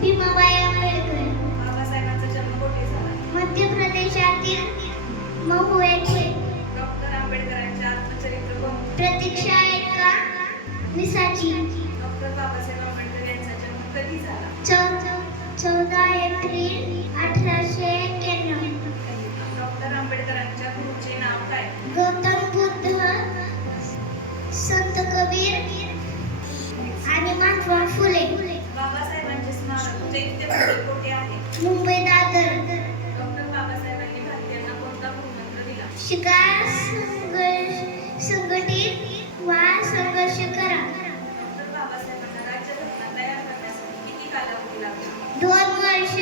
भीमाबाई आंबेडकर. बाबासाहेबांचा जन्म कुठे झाला? मध्य प्रदेशातील महू येथे. डॉक्टर आंबेडकरांचे आत्मचरित्र कोणते? प्रतीक्षा एका मिसाची. डॉक्टर बाबासाहेब आंबेडकर यांचा जन्म कधी झाला? 14 एप्रिल 1891. डॉक्टर आंबेडकरांच्या गुरुचे नाव काय? गौतम बुद्ध, संत कबीर आणि महात्मा फुले. बाबासाहेबांचे स्मारक चैत्यभूमी कुठे आहे? मुंबई दादर. डॉक्टर बाबासाहेबांनी भारतीयांना कोणता मूलमंत्र दिला? शिका, संघटित वा संघर्ष करा. डॉक्टर बाबासाहेबांना राज्यघटना तयार करण्यासाठी किती कालावधी लागला? 2 वर्ष